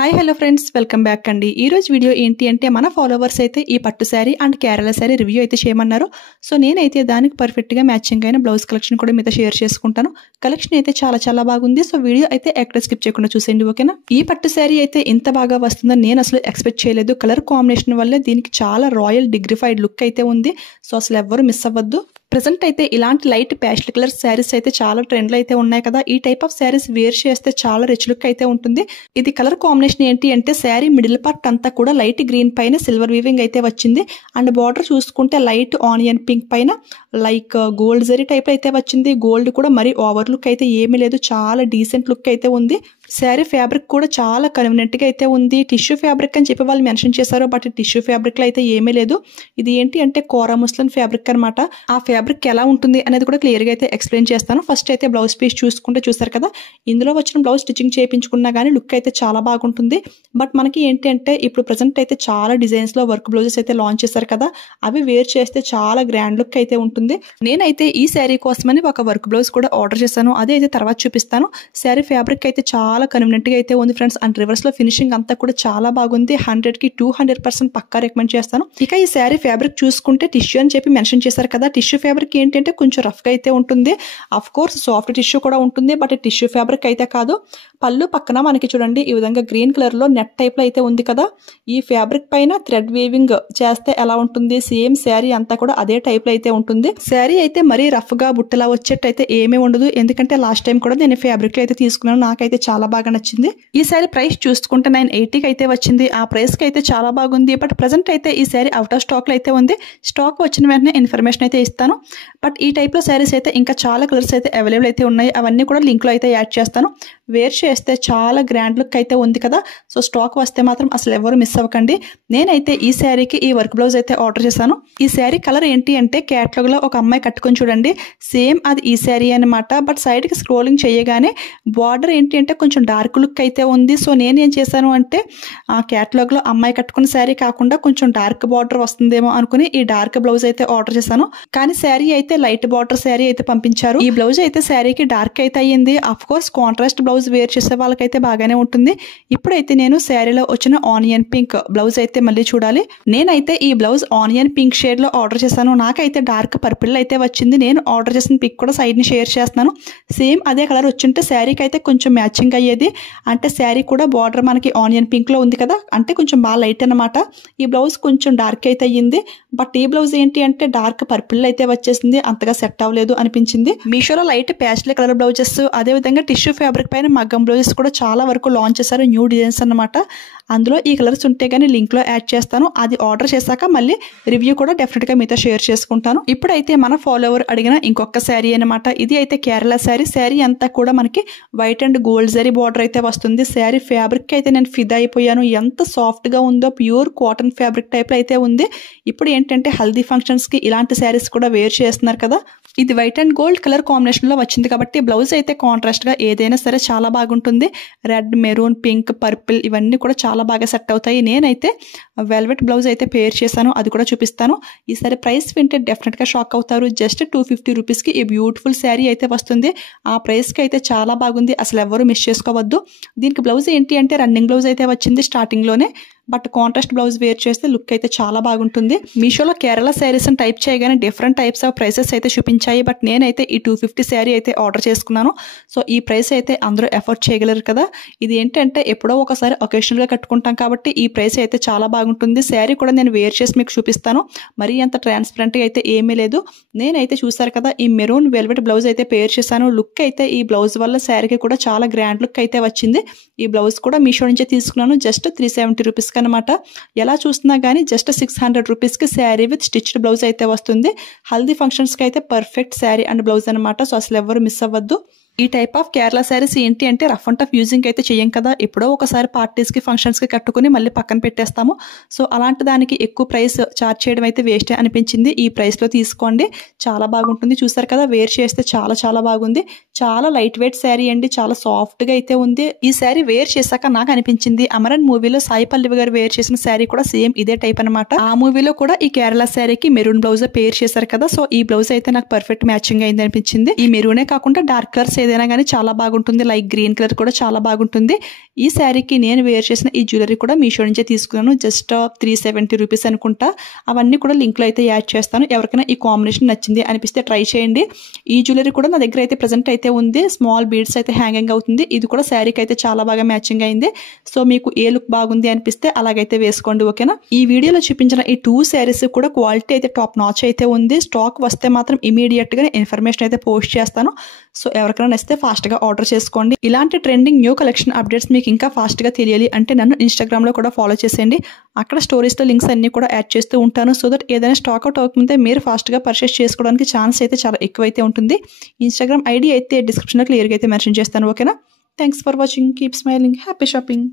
Hi hello friends, welcome back అండి. ఈ రోజు వీడియో ఏంటి అంటే మన ఫాలోవర్స్ అయితే ఈ పట్టు శారీ అండ్ కేరళ శారీ రివ్యూ అయితే చేయమన్నారు. సో నేనైతే దానికి పర్ఫెక్ట్గా మ్యాచింగ్ అయిన బ్లౌజ్ కలెక్షన్ కూడా మీతో షేర్ చేసుకుంటాను. కలెక్షన్ అయితే చాలా బాగుంది. సో వీడియో అయితే ఎక్కడ స్కిప్ చేయకుండా చూసేయండి, ఓకేనా. ఈ పట్టు శారీ అయితే ఇంత బాగా వస్తుందని నేను అసలు ఎక్స్పెక్ట్ చేయలేదు. కలర్ కాంబినేషన్ వల్ల దీనికి చాలా రాయల్ డిగ్నిఫైడ్ లుక్ అయితే ఉంది. సో అసలు ఎవ్వరు మిస్ అవ్వద్దు. ప్రెసెంట్ అయితే ఇలాంటి లైట్ ప్యాస్టల్ కలర్ శారీస్ అయితే చాలా ట్రెండ్లో అయితే ఉన్నాయి కదా. ఈ టైప్ ఆఫ్ శారీస్ వేర్ చేస్తే చాలా రిచ్ లుక్ అయితే ఉంటుంది. ఇది కలర్ కాంబినేషన్ ఏంటి అంటే శారీ మిడిల్ పార్ట్ అంతా కూడా లైట్ గ్రీన్ పైన సిల్వర్ వీవింగ్ అయితే వచ్చింది. అండ్ బార్డర్ చూసుకుంటే లైట్ ఆనియన్ పింక్ పైన లైక్ గోల్డ్ జరీ టైప్ అయితే వచ్చింది. గోల్డ్ కూడా మరి ఓవర్ లుక్ అయితే ఏమీ లేదు, చాలా డీసెంట్ లుక్ అయితే ఉంది. శారీ ఫ్యాబ్రిక్ కూడా చాలా కన్వీనియంట్ గా అయితే ఉంది. టిష్యూ ఫ్యాబ్రిక్ అని చెప్పి వాళ్ళు మెన్షన్ చేశారు, బట్ టిష్యూ ఫ్యాబ్రిక్ లో అయితే ఏమీ లేదు. ఇది ఏంటి అంటే కోరా ముస్లిన్ ఫ్యాబ్రిక్ అనమాట. ఆ ఫ్యాబ్రిక్ ఎలా ఉంటుంది అనేది కూడా క్లియర్ గా అయితే ఎక్స్ప్లెయిన్ చేస్తాను. ఫస్ట్ అయితే బ్లౌజ్ పీస్ చూసుకుంటే చూసారు కదా, ఇందులో వచ్చిన బ్లౌజ్ స్టిచ్చింగ్ చేయించుకున్నా కానీ లుక్ అయితే చాలా బాగుంటుంది. బట్ మనకి ఏంటి అంటే ఇప్పుడు ప్రెసెంట్ అయితే చాలా డిజైన్స్ లో వర్క్ బ్లౌజెస్ అయితే లాంచ్ చేశారు కదా, అవి వేర్ చేస్తే చాలా గ్రాండ్ లుక్ అయితే ఉంటుంది. నేనైతే ఈ శారీ కోసమని ఒక వర్క్ బ్లౌజ్ కూడా ఆర్డర్ చేశాను, అదే అయితే తర్వాత చూపిస్తాను. శారీ ఫ్యాబ్రిక్ అయితే చాలా కన్వీనియంట్ గా అయితే ఉంది ఫ్రెండ్స్. అండ్ రివర్స్ లో ఫినిషింగ్ అంతా కూడా చాలా బాగుంది. 100కి 200% పక్కా రికమెండ్ చేస్తాను. ఇక ఈ శారీ ఫ్యాబ్రిక్ చూసుకుంటే టిష్యూ అని చెప్పి మెన్షన్ చేశారు కదా. టిష్యూ ఫ్యాబ్రిక్ ఏంటంటే కొంచెం రఫ్ గా అయితే ఉంటుంది. అఫ్ కోర్స్ సాఫ్ట్ టిష్యూ కూడా ఉంటుంది, బట్ టిష్యూ ఫ్యాబ్రిక్ అయితే కాదు. పళ్ళు పక్కన మనకి చూడండి ఈ విధంగా గ్రీన్ కలర్ లో నెట్ టైప్ లో అయితే ఉంది కదా. ఈ ఫ్యాబ్రిక్ పైన థ్రెడ్ వీవింగ్ చేస్తే ఎలా ఉంటుంది, సేమ్ శారీ అంతా కూడా అదే టైప్ లో అయితే ఉంటుంది. శారీ అయితే మరీ రఫ్ గా బుట్టలా వచ్చేట్టు అయితే ఏమీ ఉండదు, ఎందుకంటే లాస్ట్ టైం కూడా నేను ఫ్యాబ్రిక్ అయితే తీసుకున్నాను, నాకైతే చాలా బాగా నచ్చింది. ఈ శారీ ప్రైస్ చూసుకుంటే 980కి అయితే వచ్చింది. ఆ ప్రైస్ కి అయితే చాలా బాగుంది. బట్ ప్రెసెంట్ అయితే ఈ శారీ అవుట్ ఆఫ్ స్టాక్ లో అయితే ఉంది. స్టాక్ వచ్చిన వెంటనే ఇన్ఫర్మేషన్ అయితే ఇస్తాను. బట్ ఈ టైప్ లో శారీస్ అయితే ఇంకా చాలా కలర్స్ అయితే అవైలబుల్ అయితే ఉన్నాయి, అవన్నీ కూడా లింక్ లో అయితే యాడ్ చేస్తాను. వేర్ చేస్తే చాలా గ్రాండ్ లుక్ అయితే ఉంది కదా. సో స్టాక్ వస్తే మాత్రం అసలు ఎవరు మిస్ అవ్వకండి. నేనైతే ఈ శారీకి ఈ వర్క్ బ్లౌజ్ అయితే ఆర్డర్ చేశాను. ఈ శారీ కలర్ ఏంటి అంటే క్యాటలాగ్ లో ఒక అమ్మాయి కట్టుకొని చూడండి, సేమ్ అది ఈ శారీ అనమాట. బట్ సైడ్ కి స్క్రోలింగ్ చేయగానే బార్డర్ ఏంటి అంటే కొంచెం డార్క్ లుక్ అయితే ఉంది. సో నేను ఏం చేశాను అంటే ఆ క్యాటలాగ్ లో అమ్మాయి కట్టుకున్న శారీ కాకుండా కొంచెం డార్క్ బార్డర్ వస్తుందేమో అనుకుని ఈ డార్క్ బ్లౌజ్ అయితే ఆర్డర్ చేశాను. కానీ శారీ అయితే లైట్ బార్డర్ శారీ అయితే పంపించారు. ఈ బ్లౌజ్ అయితే శారీకి డార్క్ అయితే అయ్యింది. Of course contrast blouse wear చేసే వాళ్ళకైతే బాగానే ఉంటుంది. ఇప్పుడైతే నేను శారీలో వచ్చిన ఆనియన్ పింక్ బ్లౌజ్ అయితే మళ్ళీ చూడాలి. నేనైతే ఈ బ్లౌజ్ ఆనియన్ పింక్ షేడ్ లో ఆర్డర్ చేశాను. నాకైతే డార్క్ పర్పుల్ అయితే వచ్చింది. నేను ఆర్డర్ చేసిన పిక్ కూడా సైడ్ ని షేర్ చేస్తున్నాను. సేమ్ అదే కలర్ వచ్చింటే శారీకి అయితే కొంచెం మ్యాచింగ్ అయ్యేది. అంటే శారీ కూడా బార్డర్ మనకి ఆనియన్ పింక్ లో ఉంది కదా, అంటే కొంచెం బాగా లైట్ అనమాట. ఈ బ్లౌజ్ కొంచెం డార్క్ అయితే అయ్యింది. బట్ ఈ బ్లౌజ్ ఏంటి అంటే డార్క్ పర్పుల్ అయితే వచ్చేసింది, అంతగా సెట్ అవ్వలేదు అనిపించింది. మీషోలో లైట్ ప్యాస్టల్ కలర్ బ్లౌజెస్, అదే విధంగా టిష్యూ ఫ్యాబ్రిక్ పైన మగ్గం బ్లౌజెస్ కూడా చాలా వరకు లాంచ్ చేశారు, న్యూ డిజైన్స్ అన్నమాట. అందులో ఈ కలర్స్ ఉంటే గానీ లింక్ లో యాడ్ చేస్తాను. అది ఆర్డర్ చేశాక మళ్ళీ రివ్యూ కూడా డెఫినెట్ గా మీతో షేర్ చేసుకుంటాను. ఇప్పుడైతే మన ఫాలోవర్ అడిగిన ఇంకొక శారీ అనమాట. ఇది అయితే కేరళ శారీ. శారీ అంతా కూడా మనకి white and gold zari border అయితే వస్తుంది. శారీ ఫ్యాబ్రిక్ అయితే నేను ఫిదా అయిపోయాను, ఎంత సాఫ్ట్ గా ఉందో. ప్యూర్ కాటన్ ఫ్యాబ్రిక్ టైప్ లో అయితే ఉంది. ఇప్పుడు ఏంటంటే హల్దీ ఫంక్షన్స్ కి ఇలాంటి శారీస్ కూడా వేర్ చేస్తున్నారు కదా. ఇది white and gold colour combination లో వచ్చింది కాబట్టి బ్లౌజ్ అయితే కాంట్రాస్ట్ గా ఏదైనా సరే చాలా బాగుంటుంది. రెడ్, మెరూన్, పింక్, పర్పుల్ ఇవన్నీ కూడా చాలా బాగా సెట్ అవుతాయి. నేనైతే వెల్వెట్ బ్లౌజ్ అయితే పేర్ చేశాను, అది కూడా చూపిస్తాను. ఈసారి ప్రైస్ వింటే డెఫినెట్ గా షాక్ అవుతారు. జస్ట్ 250 రూపీస్ కి ఈ బ్యూటిఫుల్ శారీ అయితే వస్తుంది. ఆ ప్రైస్ కి అయితే చాలా బాగుంది, అసలు ఎవరు మిస్ చేసుకోవద్దు. దీనికి బ్లౌజ్ ఏంటి అంటే రన్నింగ్ బ్లౌజ్ అయితే వచ్చింది స్టార్టింగ్ లోనే. బట్ కాంట్రాస్ట్ బ్లౌజ్ వేర్ చేస్తే లుక్ అయితే చాలా బాగుంటుంది. మీషోలో కేరళ శారీస్ అని టైప్ చేయగానే డిఫరెంట్ టైప్స్ ఆఫ్ ప్రైసెస్ అయితే చూపించాయి. బట్ నేనైతే ఈ 250 శారీ అయితే ఆర్డర్ చేసుకున్నాను. సో ఈ ప్రైస్ అయితే అందరూ ఎఫోర్డ్ చేయగలరు కదా. ఇది ఏంటంటే ఎప్పుడో ఒకసారి ఒకేషనల్ గా కట్టుకుంటాం కాబట్టి ఈ ప్రైస్ అయితే చాలా బాగుంటుంది. శారీ కూడా నేను వేర్ చేసి మీకు చూపిస్తాను. మరీ అంత ట్రాన్స్పరెంట్ గా అయితే ఏమీ లేదు. నేనైతే చూసారు కదా ఈ మెరూన్ వెల్వెట్ బ్లౌజ్ అయితే పేర్ చేశాను. లుక్ అయితే ఈ బ్లౌజ్ వల్ల శారీకి కూడా చాలా గ్రాండ్ లుక్ అయితే వచ్చింది. ఈ బ్లౌజ్ కూడా మీషో నుంచే తీసుకున్నాను. జస్ట్ 370 రూపీస్ అనమాట. ఎలా చూస్తున్నా గానీ జస్ట్ 600 రూపీస్ కి శారీ విత్ స్టిచ్డ్ బ్లౌజ్ అయితే వస్తుంది. హల్దీ ఫంక్షన్స్ కి అయితే పర్ఫెక్ట్ శారీ అండ్ బ్లౌజ్ అనమాట. సో అసలు ఎవరు మిస్ అవ్వద్దు. ఈ టైప్ ఆఫ్ కేరళ శారీస్ ఏంటి అంటే రఫ్ అండ్ టఫ్ యూజింగ్ అయితే చెయ్యం కదా. ఎప్పుడో ఒకసారి పార్టీస్ కి ఫంక్షన్స్ కి కట్టుకుని మళ్ళీ పక్కన పెట్టేస్తాము. సో అలాంటి దానికి ఎక్కువ ప్రైస్ చార్జ్ చేయడం అయితే వేస్ట్ అనిపించింది. ఈ ప్రైస్ లో తీసుకోండి, చాలా బాగుంటుంది. చూసారు కదా వేర్ చేస్తే చాలా బాగుంది. చాలా లైట్ వెయిట్ శారీ అండి, చాలా సాఫ్ట్ గా అయితే ఉంది. ఈ శారీ వేర్ చేశాక నాకు అనిపించింది అమరన్ మూవీలో సాయి పల్లవి గారు వేర్ చేసిన శారీ కూడా సేమ్ ఇదే టైప్ అనమాట. ఆ మూవీలో కూడా ఈ కేరళ శారీకి మెరూన్ బ్లౌజ్ పేర్ చేశారు కదా. సో ఈ బ్లౌజ్ అయితే నాకు పర్ఫెక్ట్ మ్యాచింగ్ అయింది అనిపించింది. ఈ మెరూనే కాకుండా డార్క్ కలర్స్ ఏదైనా కానీ చాలా బాగుంటుంది. లైక్ గ్రీన్ కలర్ కూడా చాలా బాగుంటుంది. ఈ శారీకి నేను వేర్ చేసిన ఈ జ్యువెలరీ కూడా మీషో నుంచే తీసుకున్నాను. జస్ట్ 370 రూపీస్ అనుకుంటా. అవన్నీ కూడా లింక్లో అయితే యాడ్ చేస్తాను. ఎవరికైనా ఈ కాంబినేషన్ నచ్చింది అనిపిస్తే ట్రై చేయండి. ఈ జ్యువెలరీ కూడా నా దగ్గర అయితే ప్రెజెంట్ అయితే ఉంది. స్మాల్ బీడ్స్ అయితే హ్యాంగింగ్ అవుతుంది. ఇది కూడా శారీకి అయితే చాలా బాగా మ్యాచింగ్ అయింది. సో మీకు ఏ లుక్ బాగుంది అనిపిస్తే అలాగైతే వేసుకోండి. ఓకేనా? ఈ వీడియోలో చూపించిన ఈ 2 శారీస్ కూడా క్వాలిటీ అయితే టాప్ నాచ్ అయితే ఉంది. స్టాక్ వస్తే మాత్రం ఇమీడియట్ గా ఇన్ఫర్మేషన్ అయితే పోస్ట్ చేస్తాను. సో ఎవరికైనా నచ్చితే ఫాస్ట్ గా ఆర్డర్ చేసుకోండి. ఇలాంటి ట్రెండింగ్ న్యూ కలెక్షన్ అప్డేట్స్ మీకు ఇంకా ఫాస్ట్ గా తెలియాలి అంటే నన్ను ఇన్స్టాగ్రామ్ లో కూడా ఫాలో చేసేయండి. అక్కడ స్టోరీస్ లో లింక్స్ అన్ని కూడా యాడ్ చేస్తూ ఉంటాను. సో దట్ ఏదైనా స్టాక్ అవుట్ అవ్వకుంటే మీరు ఫాస్ట్ గా పర్చేస్ చేసుకోవడానికి ఛాన్స్ అయితే చాలా ఎక్కువైతే ఉంటుంది. ఇన్స్టాగ్రామ్ ఐడి అయితే డిస్క్రిప్షన్ లో క్లియర్ గా అయితే మెన్షన్ చేస్తాను. ఓకేనా? Thanks for watching. Keep smiling. Happy shopping.